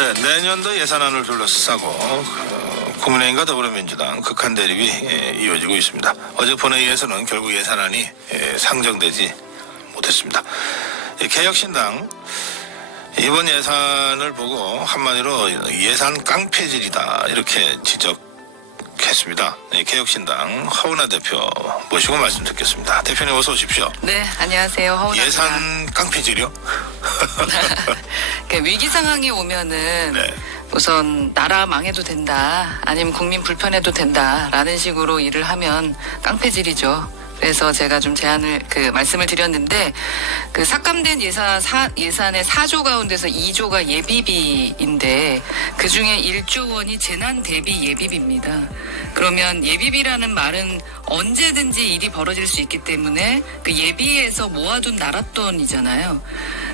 네, 내년도 예산안을 둘러싸고 국민의힘과 더불어민주당 극한 대립이 이어지고 있습니다. 어제 본회의에서는 결국 예산안이 상정되지 못했습니다. 개혁신당 이번 예산을 보고 한마디로 예산 깡패질이다 이렇게 지적했습니다. 개혁신당 허은하 대표 모시고 말씀 듣겠습니다. 대표님 어서 오십시오. 네, 안녕하세요. 허은하입니다. 예산 깡패질이요? 위기 상황이 오면은 네. 우선 나라 망해도 된다, 아니면 국민 불편해도 된다라는 식으로 일을 하면 깡패질이죠. 그래서 제가 좀 말씀을 드렸는데, 삭감된 예산의 4조 가운데서 2조가 예비비인데, 그 중에 1조 원이 재난 대비 예비비입니다. 그러면 예비비라는 말은 언제든지 일이 벌어질 수 있기 때문에 그 예비에서 모아둔 나랏돈이잖아요.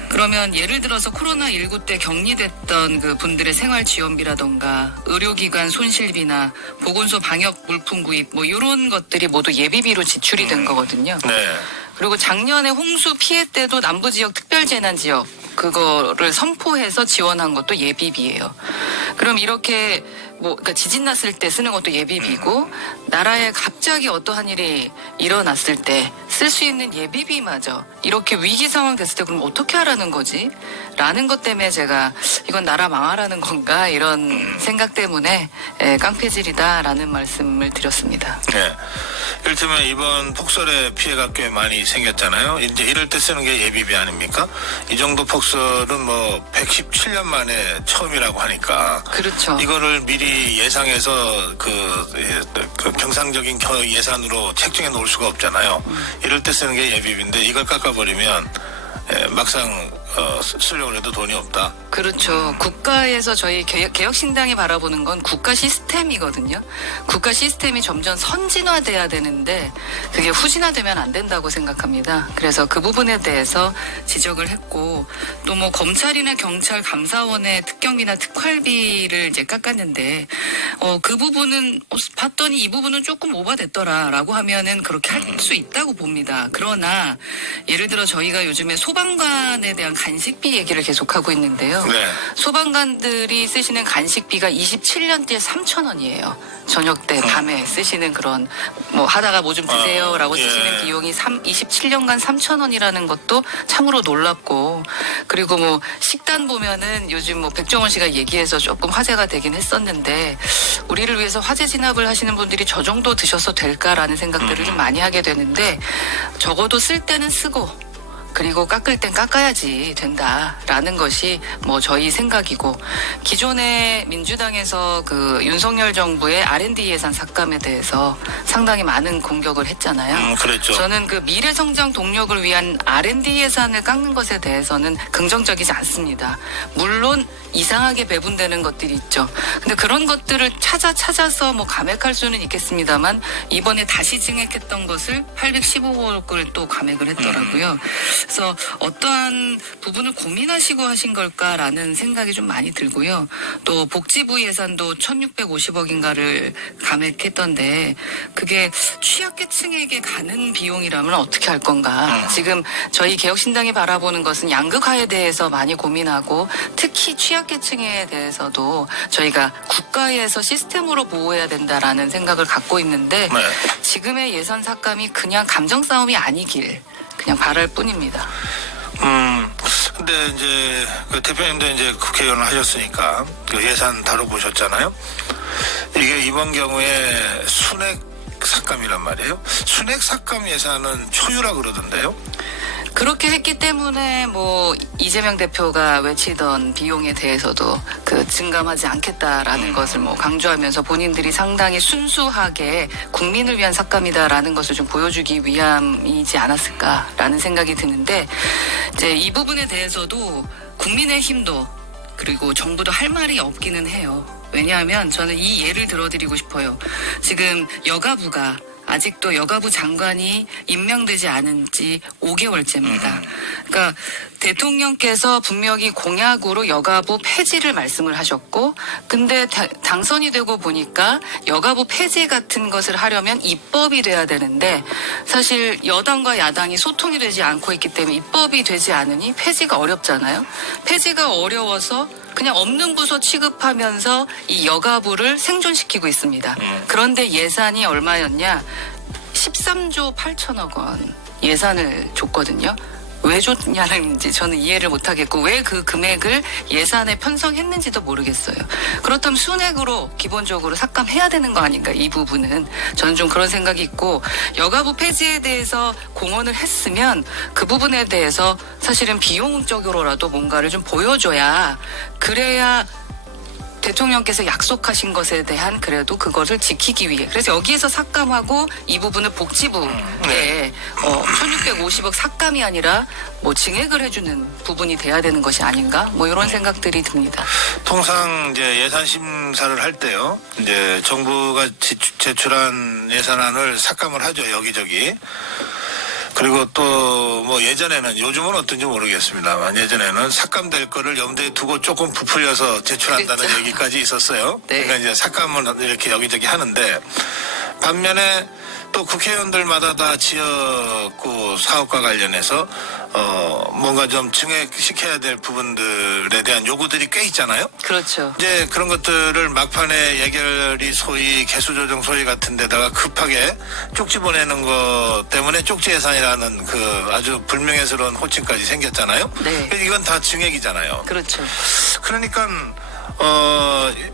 그러면 예를 들어서 코로나19 때 격리됐던 그 분들의 생활지원비라던가 의료기관 손실비나 보건소 방역 물품 구입 이런 것들이 모두 예비비로 지출이 된 거거든요. 네. 그리고 작년에 홍수 피해 때도 남부지역 특별재난지역 그거를 선포해서 지원한 것도 예비비예요. 그럼 이렇게 그러니까 지진 났을 때 쓰는 것도 예비비고, 나라에 갑자기 어떠한 일이 일어났을 때 쓸 수 있는 예비비마저 이렇게 위기 상황 됐을 때 그럼 어떻게 하라는 거지? 라는 것 때문에 제가 이건 나라 망하라는 건가 이런 생각 때문에 깡패질이다라는 말씀을 드렸습니다. 네. 이를테면 이번 폭설에 피해가 꽤 많이 생겼잖아요. 이제 이럴 때 쓰는 게 예비비 아닙니까? 이 정도 폭설은 117년 만에 처음이라고 하니까. 그렇죠. 이거를 미리 예상해서 그 정상적인 예산으로 책정해 놓을 수가 없잖아요. 이럴 때 쓰는 게 예비비인데 이걸 깎아버리면 막상 쓰려고 해도 돈이 없다. 그렇죠. 국가에서 저희 개혁신당이 바라보는 건 국가 시스템이거든요. 국가 시스템이 점점 선진화돼야 되는데 그게 후진화되면 안 된다고 생각합니다. 그래서 그 부분에 대해서 지적을 했고, 또 검찰이나 경찰 감사원의 특경비나 특활비를 이제 깎았는데 그 부분은 봤더니 이 부분은 조금 오바됐더라라고 하면은 그렇게 할 수 있다고 봅니다. 그러나 예를 들어 저희가 요즘에 소방관에 대한 간식비 얘기를 계속하고 있는데요. 네. 소방관들이 쓰시는 간식비가 27년째 3,000원이에요. 저녁 때 밤에 쓰시는 그런 하다가 뭐 좀 드세요라고 쓰시는 비용이 27년간 3,000원이라는 것도 참으로 놀랍고, 그리고 식단 보면은 요즘 백종원 씨가 얘기해서 조금 화제가 되긴 했었는데, 우리를 위해서 화재 진압을 하시는 분들이 저 정도 드셔서 될까라는 생각들을 좀 많이 하게 되는데, 적어도 쓸 때는 쓰고 그리고 깎을 땐 깎아야지 된다라는 것이 저희 생각이고, 기존에 민주당에서 윤석열 정부의 R&D 예산 삭감에 대해서 상당히 많은 공격을 했잖아요. 그랬죠. 저는 미래 성장 동력을 위한 R&D 예산을 깎는 것에 대해서는 긍정적이지 않습니다. 물론 이상하게 배분되는 것들이 있죠. 근데 그런 것들을 찾아서 감액할 수는 있겠습니다만, 이번에 다시 증액했던 것을 815억을 또 감액을 했더라고요. 그래서 어떠한 부분을 고민하시고 하신 걸까라는 생각이 좀 많이 들고요. 또 복지부 예산도 1,650억인가를 감액했던데, 그게 취약계층에게 가는 비용이라면 어떻게 할 건가. 지금 저희 개혁신당이 바라보는 것은 양극화에 대해서 많이 고민하고, 특히 취약계층에 대해서도 저희가 국가에서 시스템으로 보호해야 된다라는 생각을 갖고 있는데, 네. 지금의 예산 삭감이 그냥 감정 싸움이 아니길 그냥 바랄 뿐입니다. 근데 이제 대표님도 이제 국회의원을 하셨으니까 예산 다뤄보셨잖아요. 이게 이번 경우에 순액 삭감이란 말이에요. 순액 삭감 예산은 초유라 그러던데요. 그렇게 했기 때문에 이재명 대표가 외치던 비용에 대해서도 증감하지 않겠다라는 것을 강조하면서 본인들이 상당히 순수하게 국민을 위한 삭감이다라는 것을 좀 보여주기 위함이지 않았을까라는 생각이 드는데, 이제 이 부분에 대해서도 국민의힘도 그리고 정부도 할 말이 없기는 해요. 왜냐하면 저는 이 예를 들어드리고 싶어요. 지금 여가부가 아직도 여가부 장관이 임명되지 않은 지 5개월째입니다. 그러니까 대통령께서 분명히 공약으로 여가부 폐지를 말씀을 하셨고, 근데 당선이 되고 보니까 여가부 폐지 같은 것을 하려면 입법이 돼야 되는데, 사실 여당과 야당이 소통이 되지 않고 있기 때문에 입법이 되지 않으니 폐지가 어렵잖아요. 폐지가 어려워서 그냥 없는 부서 취급하면서 이 여가부를 생존시키고 있습니다. 그런데 예산이 얼마였냐? 13조 8천억 원 예산을 줬거든요. 왜 줬냐는지 저는 이해를 못하겠고 왜 그 금액을 예산에 편성했는지도 모르겠어요. 그렇다면 순액으로 기본적으로 삭감해야 되는 거 아닌가, 이 부분은. 저는 좀 그런 생각이 있고, 여가부 폐지에 대해서 공언을 했으면 그 부분에 대해서 사실은 비용적으로라도 뭔가를 좀 보여줘야, 그래야 대통령께서 약속하신 것에 대한 그래도 그것을 지키기 위해. 그래서 여기에서 삭감하고 이 부분을 복지부에 1650억 삭감이 아니라 뭐 증액을 해주는 부분이 돼야 되는 것이 아닌가? 뭐 이런 생각들이 듭니다. 통상 이제 예산 심사를 할 때요, 이제 정부가 제출한 예산안을 삭감을 하죠, 여기저기. 그리고 또 뭐 예전에는, 요즘은 어떤지 모르겠습니다만, 예전에는 삭감될 거를 염두에 두고 조금 부풀려서 제출한다는 그랬죠. 얘기까지 있었어요. 네. 그러니까 이제 삭감을 이렇게 여기저기 하는데, 반면에 또 국회의원들마다 다 지역구 사업과 관련해서 뭔가 좀 증액시켜야 될 부분들에 대한 요구들이 꽤 있잖아요. 그렇죠. 이제 그런 것들을 막판에 예결위 소위, 개수조정 소위 같은 데다가 급하게 쪽지 보내는 것 때문에 쪽지 예산이라는 그 아주 불명예스러운 호칭까지 생겼잖아요. 네. 이건 다 증액이잖아요. 그렇죠. 그러니까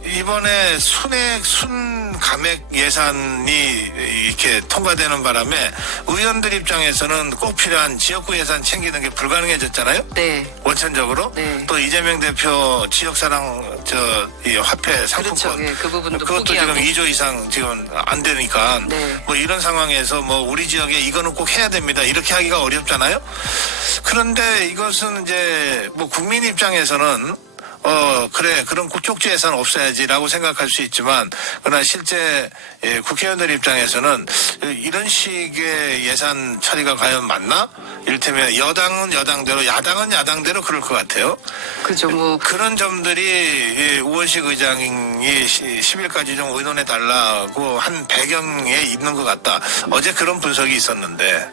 이번에 순감액 예산이 이렇게 통과되는 바람에 의원들 입장에서는 꼭 필요한 지역구 예산 챙기는 게 불가능해졌잖아요. 네. 원천적으로. 네. 또 이재명 대표 지역사랑 이 화폐 상품권, 그렇죠. 예, 그 부분도 그것도 포기하고. 지금 2조 이상 지금 안 되니까 네. 뭐 이런 상황에서 뭐 우리 지역에 이거는 꼭 해야 됩니다, 이렇게 하기가 어렵잖아요. 그런데 이것은 이제 뭐 국민 입장에서는 그래, 그런 쪽지 예산 없어야지라고 생각할 수 있지만, 그러나 실제 국회의원들 입장에서는 이런 식의 예산 처리가 과연 맞나? 이를테면 여당은 여당대로, 야당은 야당대로 그럴 것 같아요. 그죠. 뭐 그런 점들이 우원식 의장이 10일까지 좀 의논해 달라고 한 배경에 있는 것 같다. 어제 그런 분석이 있었는데.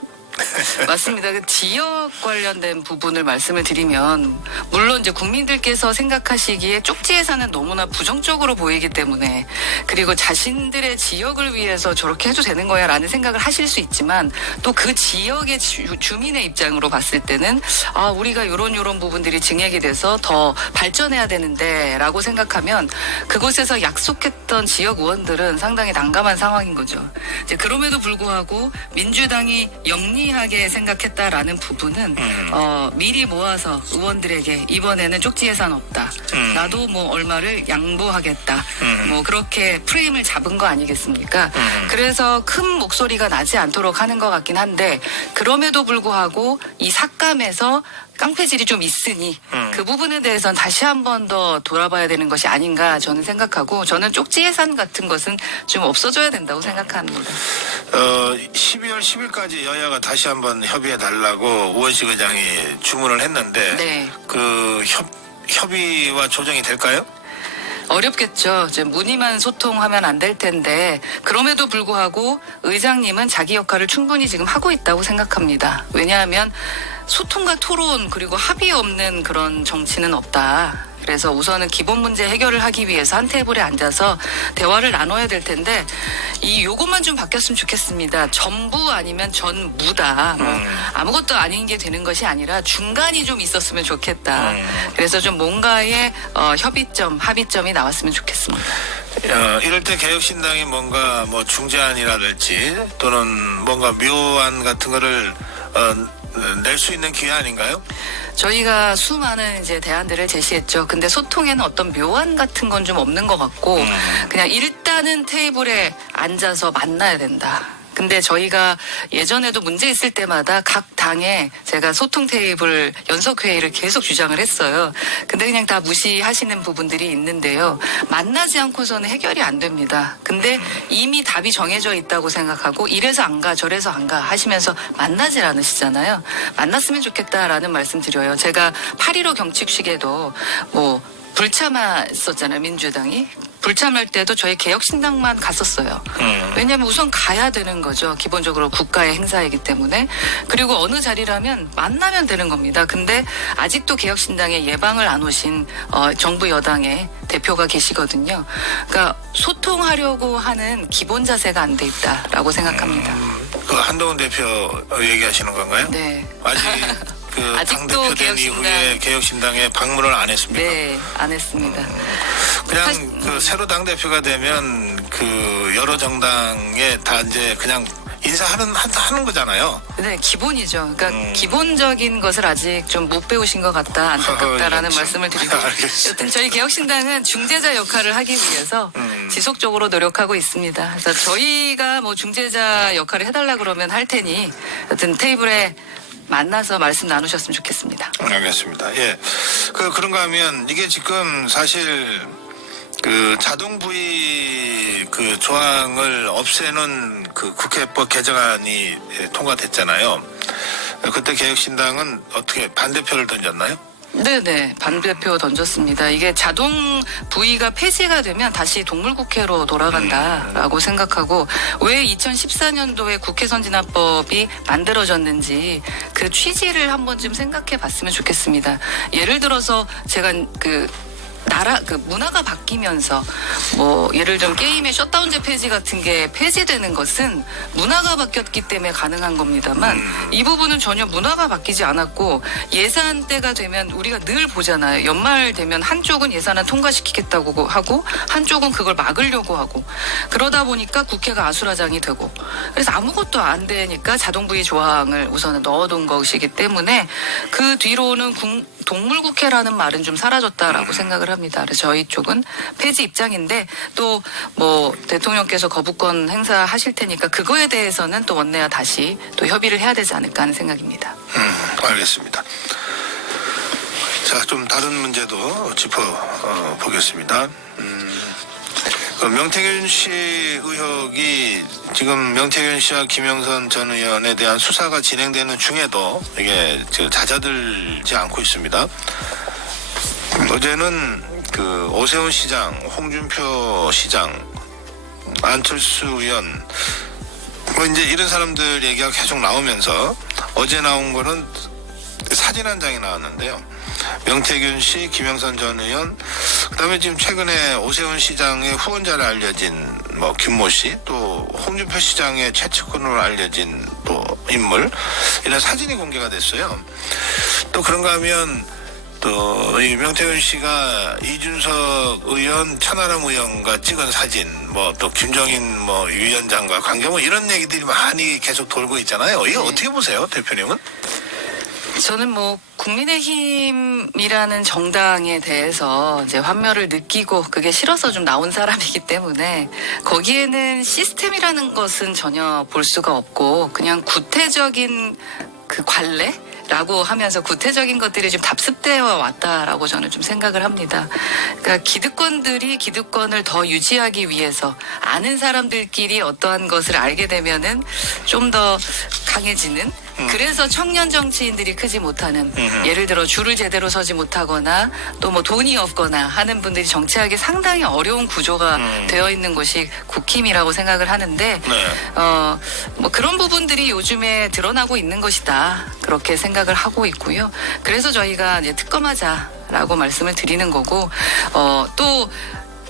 맞습니다. 그 지역 관련된 부분을 말씀을 드리면, 물론 이제 국민들께서 생각하시기에 쪽지 예산은 너무나 부정적으로 보이기 때문에, 그리고 자신들의 지역을 위해서 저렇게 해도 되는 거야 라는 생각을 하실 수 있지만, 또 그 지역의 주민의 입장으로 봤을 때는 우리가 요런 부분들이 증액이 돼서 더 발전해야 되는데 라고 생각하면, 그곳에서 약속했던 지역 의원들은 상당히 난감한 상황인 거죠. 이제 그럼에도 불구하고 민주당이 영리하게 생각했다라는 부분은 미리 모아서 의원들에게 이번에는 쪽지 예산 없다. 나도 뭐 얼마를 양보하겠다. 뭐 그렇게 프레임을 잡은 거 아니겠습니까? 그래서 큰 목소리가 나지 않도록 하는 것 같긴 한데, 그럼에도 불구하고 이 삭감에서 깡패질이 좀 있으니 그 부분에 대해서는 다시 한 번 더 돌아봐야 되는 것이 아닌가 저는 생각하고, 저는 쪽지 예산 같은 것은 좀 없어져야 된다고 생각합니다. 12월 10일까지 여야가 다시 한번 협의해 달라고 우원식 의장이 주문을 했는데, 네. 그 협의와 조정이 될까요? 어렵겠죠. 이제 무늬만 소통하면 안 될 텐데, 그럼에도 불구하고 의장님은 자기 역할을 충분히 지금 하고 있다고 생각합니다. 왜냐하면 소통과 토론 그리고 합의 없는 그런 정치는 없다. 그래서 우선은 기본 문제 해결을 하기 위해서 한 테이블에 앉아서 대화를 나눠야 될 텐데, 이 요것만 좀 바뀌었으면 좋겠습니다. 전부 아니면 전무다. 뭐 아무것도 아닌 게 되는 것이 아니라 중간이 좀 있었으면 좋겠다. 그래서 좀 뭔가의 협의점, 합의점이 나왔으면 좋겠습니다. 이럴 때 개혁신당이 뭔가 뭐 중재안이라든지 또는 뭔가 묘안 같은 거를 낼 수 있는 기회 아닌가요? 저희가 수많은 이제 대안들을 제시했죠. 근데 소통에는 어떤 묘안 같은 건 좀 없는 것 같고, 그냥 일단은 테이블에 앉아서 만나야 된다. 근데 저희가 예전에도 문제 있을 때마다 각 당에 제가 소통 테이블 연석회의를 계속 주장을 했어요. 근데 그냥 다 무시하시는 부분들이 있는데요. 만나지 않고서는 해결이 안 됩니다. 근데 이미 답이 정해져 있다고 생각하고 이래서 안 가 저래서 안 가 하시면서 만나질 않으시잖아요. 만났으면 좋겠다라는 말씀 드려요. 제가 8.15 경축식에도 뭐 불참했었잖아요, 민주당이. 불참할 때도 저희 개혁신당만 갔었어요. 왜냐하면 우선 가야 되는 거죠. 기본적으로 국가의 행사이기 때문에. 그리고 어느 자리라면 만나면 되는 겁니다. 근데 아직도 개혁신당에 예방을 안 오신 정부 여당의 대표가 계시거든요. 그러니까 소통하려고 하는 기본 자세가 안 돼 있다라고 생각합니다. 그 한동훈 대표 얘기하시는 건가요? 네. 아직 그 아직도 당대표 된 이후에 개혁신당에 방문을 안 했습니까? 네, 안 했습니다. 그냥 사실- 그 새로 당대표가 되면 그 여러 정당에 다 이제 그냥 하는 거잖아요. 네, 기본이죠. 그러니까 기본적인 것을 아직 좀 못 배우신 것 같다, 안타깝다라는 참. 말씀을 드리고. 알겠습니다. 여튼 저희 개혁신당은 중재자 역할을 하기 위해서 지속적으로 노력하고 있습니다. 그래서 저희가 뭐 중재자 역할을 해달라 그러면 할 테니 여튼 테이블에 만나서 말씀 나누셨으면 좋겠습니다. 알겠습니다. 예. 그런가 하면 이게 지금 사실 그 자동 부의 그 조항을 없애는 그 국회법 개정안이 통과됐잖아요. 그때 개혁신당은 어떻게 반대표를 던졌나요? 네네, 반대표 던졌습니다. 이게 자동 부의가 폐지가 되면 다시 동물국회로 돌아간다라고 생각하고, 왜 2014년도에 국회 선진화법이 만들어졌는지 그 취지를 한 번쯤 생각해 봤으면 좋겠습니다. 예를 들어서 제가 문화가 바뀌면서 뭐 예를 들면 게임의 셧다운제 폐지 같은 게 폐지되는 것은 문화가 바뀌었기 때문에 가능한 겁니다만, 이 부분은 전혀 문화가 바뀌지 않았고, 예산 때가 되면 우리가 늘 보잖아요. 연말 되면 한쪽은 예산을 통과시키겠다고 하고 한쪽은 그걸 막으려고 하고, 그러다 보니까 국회가 아수라장이 되고, 그래서 아무것도 안 되니까 자동부의 조항을 우선은 넣어둔 것이기 때문에 그 뒤로는 동물국회라는 말은 좀 사라졌다라고 생각을 합니다. 그래서 저희 쪽은 폐지 입장인데, 또 뭐 대통령께서 거부권 행사하실 테니까 그거에 대해서는 또 원내와 다시 또 협의를 해야 되지 않을까 하는 생각입니다. 알겠습니다. 자, 좀 다른 문제도 짚어보겠습니다. 그 명태균 씨 의혹이 지금 명태균 씨와 김영선 전 의원에 대한 수사가 진행되는 중에도 이게 잦아들지 않고 있습니다. 어제는 그 오세훈 시장, 홍준표 시장, 안철수 의원, 뭐 이제 이런 사람들 얘기가 계속 나오면서 어제 나온 거는 사진 한 장이 나왔는데요. 명태균 씨, 김영선 전 의원, 그다음에 지금 최근에 오세훈 시장의 후원자로 알려진 뭐 김모 씨, 또 홍준표 시장의 최측근으로 알려진 또 인물, 이런 사진이 공개가 됐어요. 또 그런가 하면 또 이 명태균 씨가 이준석 의원, 천하람 의원과 찍은 사진, 뭐 또 김정인 뭐 위원장과 관계, 뭐 이런 얘기들이 많이 계속 돌고 있잖아요. 이거 어떻게 보세요, 대표님은? 저는 뭐 국민의힘이라는 정당에 대해서 이제 환멸을 느끼고 그게 싫어서 좀 나온 사람이기 때문에 거기에는 시스템이라는 것은 전혀 볼 수가 없고, 그냥 구태적인 그 관례? 라고 하면서 구태적인 것들이 좀 답습되어 왔다라고 저는 좀 생각을 합니다. 그러니까 기득권들이 기득권을 더 유지하기 위해서 아는 사람들끼리 어떠한 것을 알게 되면은 좀 더 강해지는, 그래서 청년 정치인들이 크지 못하는, 예를 들어 줄을 제대로 서지 못하거나 또 뭐 돈이 없거나 하는 분들이 정치하기 상당히 어려운 구조가 되어 있는 곳이 국힘이라고 생각을 하는데, 네. 뭐 그런 부분들이 요즘에 드러나고 있는 것이다, 그렇게 생각을 하고 있고요. 그래서 저희가 이제 특검하자라고 말씀을 드리는 거고, 또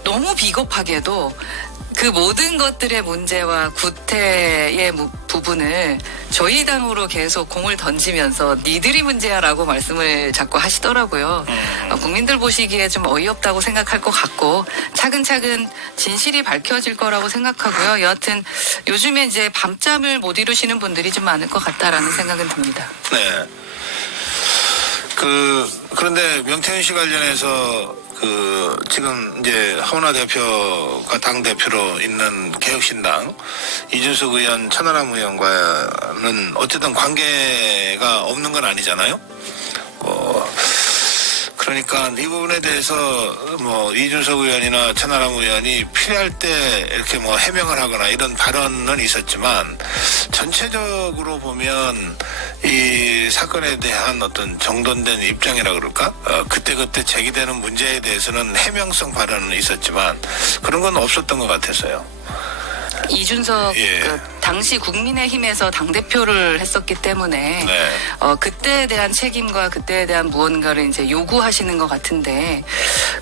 너무 비겁하게도 그 모든 것들의 문제와 구태의 부분을 저희 당으로 계속 공을 던지면서 니들이 문제야라고 말씀을 자꾸 하시더라고요. 국민들 보시기에 좀 어이없다고 생각할 것 같고, 차근차근 진실이 밝혀질 거라고 생각하고요. 여하튼 요즘에 이제 밤잠을 못 이루시는 분들이 좀 많을 것 같다라는 생각은 듭니다. 네. 그런데 명태균 씨 관련해서 지금 이제 하원화 대표가 당대표로 있는 개혁신당, 이준석 의원, 천하람 의원과는 어쨌든 관계가 없는 건 아니잖아요. 그러니까 이 부분에 대해서 뭐 이준석 의원이나 천하람 의원이 필요할 때 이렇게 뭐 해명을 하거나 이런 발언은 있었지만 전체적으로 보면 이 사건에 대한 어떤 정돈된 입장이라 그럴까? 그때그때 제기되는 문제에 대해서는 해명성 발언은 있었지만 그런 건 없었던 것 같아서요. 이준석 예. 그 당시 국민의힘에서 당대표를 했었기 때문에 네. 그때에 대한 책임과 그때에 대한 무언가를 이제 요구하시는 것 같은데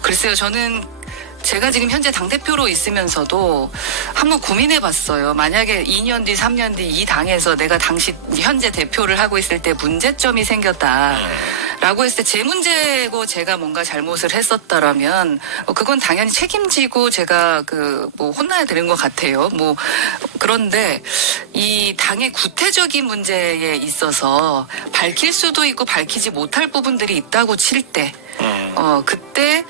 글쎄요 저는 제가 지금 현재 당대표로 있으면서도 한번 고민해 봤어요. 만약에 2년 뒤, 3년 뒤 이 당에서 내가 당시 현재 대표를 하고 있을 때 문제점이 생겼다라고 했을 때 제 문제고 제가 뭔가 잘못을 했었다라면 그건 당연히 책임지고 제가 뭐 혼나야 되는 것 같아요. 뭐 그런데 이 당의 구태적인 문제에 있어서 밝힐 수도 있고 밝히지 못할 부분들이 있다고 칠 때 그때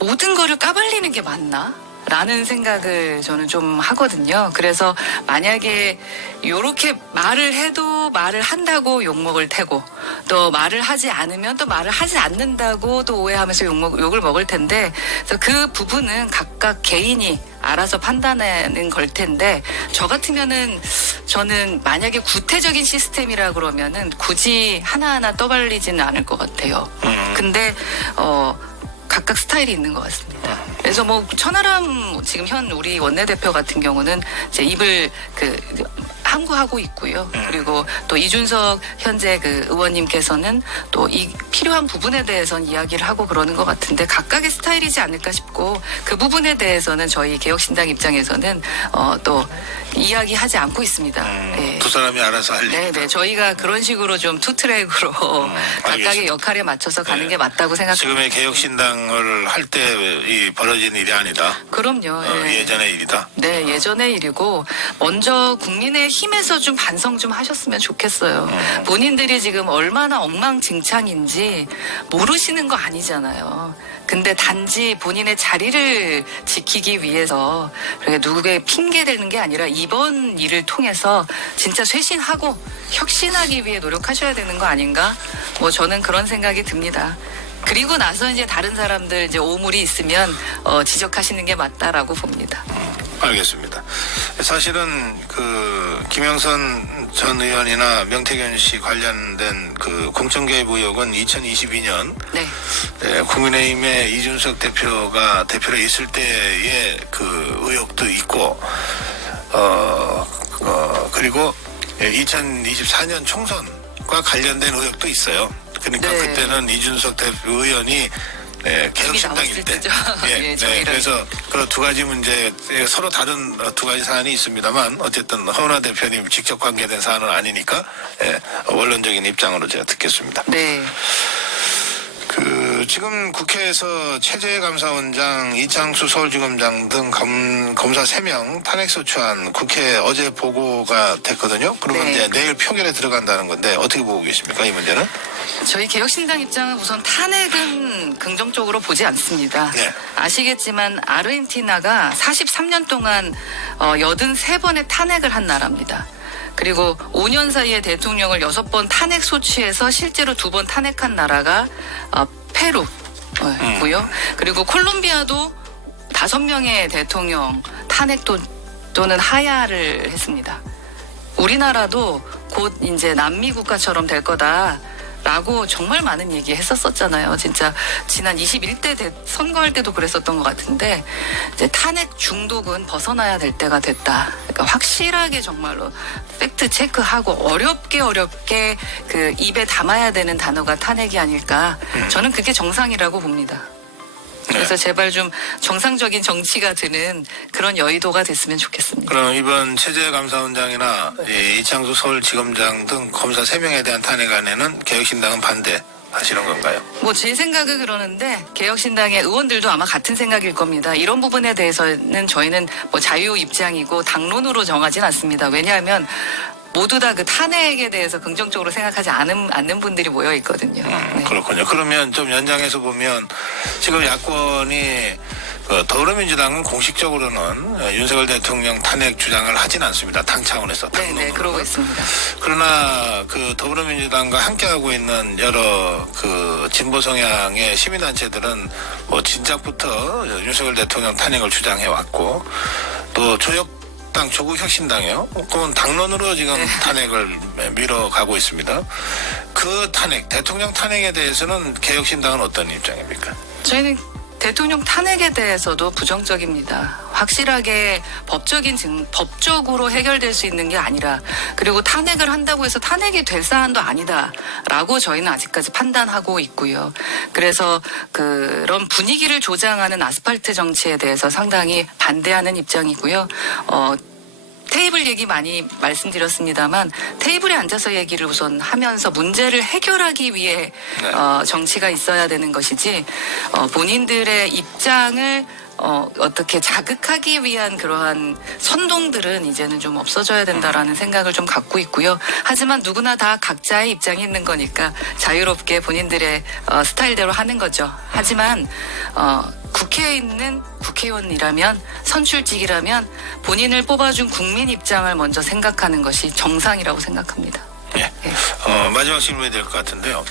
모든 거를 까발리는 게 맞나? 라는 생각을 저는 좀 하거든요. 그래서 만약에 요렇게 말을 해도 말을 한다고 욕먹을 테고 또 말을 하지 않으면 또 말을 하지 않는다고 또 오해하면서 욕을 먹을 텐데 그래서 그 부분은 각각 개인이 알아서 판단하는 걸 텐데 저 같으면은 저는 만약에 구태적인 시스템이라 그러면은 굳이 하나하나 떠발리지는 않을 것 같아요. 근데 각각 스타일이 있는 것 같습니다. 그래서 뭐 천하람 지금 현 우리 원내대표 같은 경우는 이제 입을 함구하고 있고요. 그리고 또 이준석 현재 의원님께서는 또 이 필요한 부분에 대해서는 이야기를 하고 그러는 것 같은데 각각의 스타일이지 않을까 싶고 그 부분에 대해서는 저희 개혁신당 입장에서는 또 이야기하지 않고 있습니다. 네. 두 사람이 알아서 할 일. 네, 저희가 그런 식으로 좀 투트랙으로 각각의 역할에 맞춰서 가는 게 맞다고 생각합니다. 지금의 개혁신당을 할 때 이 벌어진 일이 아니다. 그럼요. 예. 예전의 일이다. 네, 예전의 일이고 먼저 국민의힘에서 좀 반성 좀 하셨으면 좋겠어요. 본인들이 지금 얼마나 엉망진창인지 모르시는 거 아니잖아요. 근데 단지 본인의 자리를 지키기 위해서 그렇게 누구에게 핑계대는 게 아니라 이번 일을 통해서 진짜 쇄신하고 혁신하기 위해 노력하셔야 되는 거 아닌가? 뭐 저는 그런 생각이 듭니다. 그리고 나서 이제 다른 사람들 이제 오물이 있으면 지적하시는 게 맞다라고 봅니다. 알겠습니다. 사실은 김영선 전 의원이나 명태균 씨 관련된 공천개입 의혹은 2022년 네. 국민의힘의 이준석 대표가 대표로 있을 때의 의혹도 있고 그리고 2024년 총선과 관련된 의혹도 있어요. 그러니까 네. 그때는 이준석 의원이 개혁신당일 때. 예, 그래서 그 두 가지 문제 서로 다른 두 가지 사안이 있습니다만 어쨌든 허은하 대표님 직접 관계된 사안은 아니니까 원론적인 입장으로 제가 듣겠습니다. 네. 지금 국회에서 최재감사원장, 이창수 서울지검장 등 검사 3명 탄핵소추안 국회 어제 보고가 됐거든요. 그러면 네. 이제 내일 표결에 들어간다는 건데 어떻게 보고 계십니까, 이 문제는? 저희 개혁신당 입장은 우선 탄핵은 긍정적으로 보지 않습니다. 네. 아시겠지만 아르헨티나가 43년 동안 83번의 탄핵을 한 나라입니다. 그리고 5년 사이에 대통령을 6번 탄핵 소추해서 실제로 2번 탄핵한 나라가 페루고요. 그리고 콜롬비아도 5명의 대통령 탄핵 또는 하야를 했습니다. 우리나라도 곧 이제 남미 국가처럼 될 거다라고 정말 많은 얘기 했었잖아요. 진짜 지난 21대 선거할 때도 그랬었던 것 같은데 이제 탄핵 중독은 벗어나야 될 때가 됐다. 그러니까 확실하게 정말로 팩트 체크하고 어렵게 입에 담아야 되는 단어가 탄핵이 아닐까. 저는 그게 정상이라고 봅니다. 그래서 제발 좀 정상적인 정치가 드는 그런 여의도가 됐으면 좋겠습니다. 그럼 이번 최재감사원장이나 이창수 서울지검장 등 검사 3명에 대한 탄핵안에는 개혁신당은 반대하시는 건가요? 뭐 제 생각은 그러는데 개혁신당의 의원들도 아마 같은 생각일 겁니다. 이런 부분에 대해서는 저희는 뭐 자유 입장이고 당론으로 정하진 않습니다. 왜냐하면 모두 다 탄핵에 대해서 긍정적으로 생각하지 않는 분들이 모여 있거든요. 네. 그렇군요. 그러면 좀 연장해서 보면 지금 야권이 더불어민주당은 공식적으로는 윤석열 대통령 탄핵 주장을 하진 않습니다. 당 차원에서. 네, 당론으로. 그러고 있습니다. 그러나 그 더불어민주당과 함께하고 있는 여러 그 진보 성향의 시민단체들은 뭐 진작부터 윤석열 대통령 탄핵을 주장해 왔고 또 조혁당 조국혁신당이요. 그건 당론으로 지금 네. 탄핵을 밀어가고 있습니다. 그 탄핵, 대통령 탄핵에 대해서는 개혁신당은 어떤 입장입니까? 저희는 대통령 탄핵에 대해서도 부정적입니다. 확실하게 법적으로 해결될 수 있는 게 아니라, 그리고 탄핵을 한다고 해서 탄핵이 될 사안도 아니다라고 저희는 아직까지 판단하고 있고요. 그래서 그런 분위기를 조장하는 아스팔트 정치에 대해서 상당히 반대하는 입장이고요. 테이블 얘기 많이 말씀드렸습니다만 테이블에 앉아서 얘기를 우선 하면서 문제를 해결하기 위해 네. 정치가 있어야 되는 것이지 본인들의 입장을 어떻게 자극하기 위한 그러한 선동들은 이제는 좀 없어져야 된다라는 생각을 좀 갖고 있고요. 하지만 누구나 다 각자의 입장이 있는 거니까 자유롭게 본인들의 스타일대로 하는 거죠. 하지만 국회에 있는 국회의원이라면, 선출직이라면 본인을 뽑아준 국민 입장을 먼저 생각하는 것이 정상이라고 생각합니다. 예. 마지막 질문이 될 것 같은데요.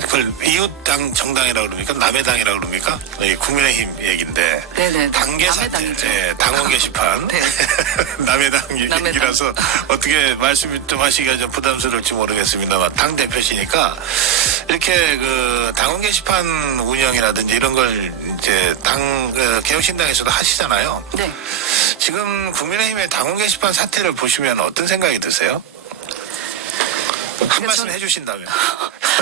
그걸 이웃당 정당이라고 그럽니까? 남의 당이라고 그럽니까? 이 국민의힘 얘기인데. 네네. 당계 남의 사태, 당이죠. 예, 당원 게시판. 네. 남의 당 남의 얘기라서 어떻게 말씀 좀 하시기가 좀 부담스러울지 모르겠습니다만 당 대표시니까 이렇게 그 당원 게시판 운영이라든지 이런 걸 이제 개혁신당에서도 하시잖아요. 네. 지금 국민의힘의 당원 게시판 사태를 보시면 어떤 생각이 드세요? 한 말씀 해주신다면.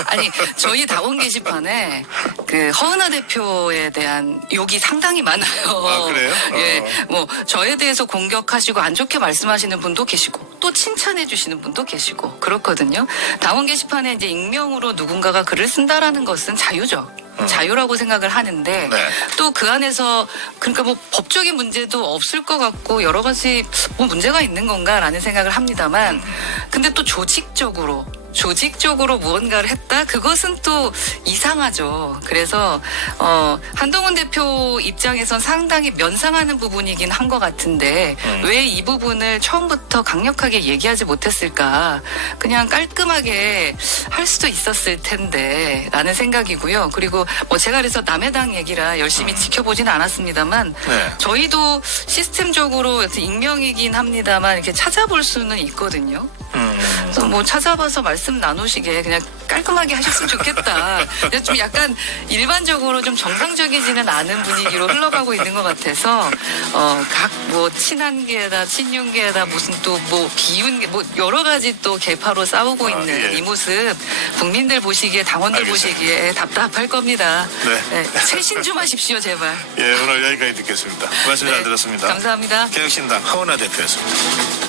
아니, 저희 당원 게시판에 그 허은하 대표에 대한 욕이 상당히 많아요. 아, 그래요? 예, 뭐 저에 대해서 공격하시고 안 좋게 말씀하시는 분도 계시고 또 칭찬해 주시는 분도 계시고 그렇거든요. 당원 게시판에 이제 익명으로 누군가가 글을 쓴다라는 것은 자유죠. 자유라고 생각을 하는데 네. 또 그 안에서 그러니까 뭐 법적인 문제도 없을 것 같고 여러 가지 뭐 문제가 있는 건가라는 생각을 합니다만 근데 또 조직적으로 무언가를 했다? 그것은 또 이상하죠. 그래서 한동훈 대표 입장에선 상당히 면상하는 부분이긴 한 것 같은데 왜 이 부분을 처음부터 강력하게 얘기하지 못했을까? 그냥 깔끔하게 할 수도 있었을 텐데 라는 생각이고요. 그리고 뭐 제가 그래서 남의 당 얘기라 열심히 지켜보진 않았습니다만 네. 저희도 시스템적으로 익명이긴 합니다만 이렇게 찾아볼 수는 있거든요. 그래서 뭐 찾아봐서 말씀 나누시게 그냥 깔끔하게 하셨으면 좋겠다. 근데 좀 약간 일반적으로 좀 정상적이지는 않은 분위기로 흘러가고 있는 것 같아서 각 뭐 친한계에다 친윤계에다 무슨 또 뭐 비윤계 뭐 여러 가지 또 계파로 싸우고 있는 예. 이 모습 국민들 보시기에 당원들 알겠습니다. 보시기에 답답할 겁니다. 네. 쇄신 좀 하십시오 제발. 예, 오늘 여기까지 듣겠습니다. 말씀 잘 네, 들었습니다. 감사합니다. 개혁신당 하원하 대표였습니다.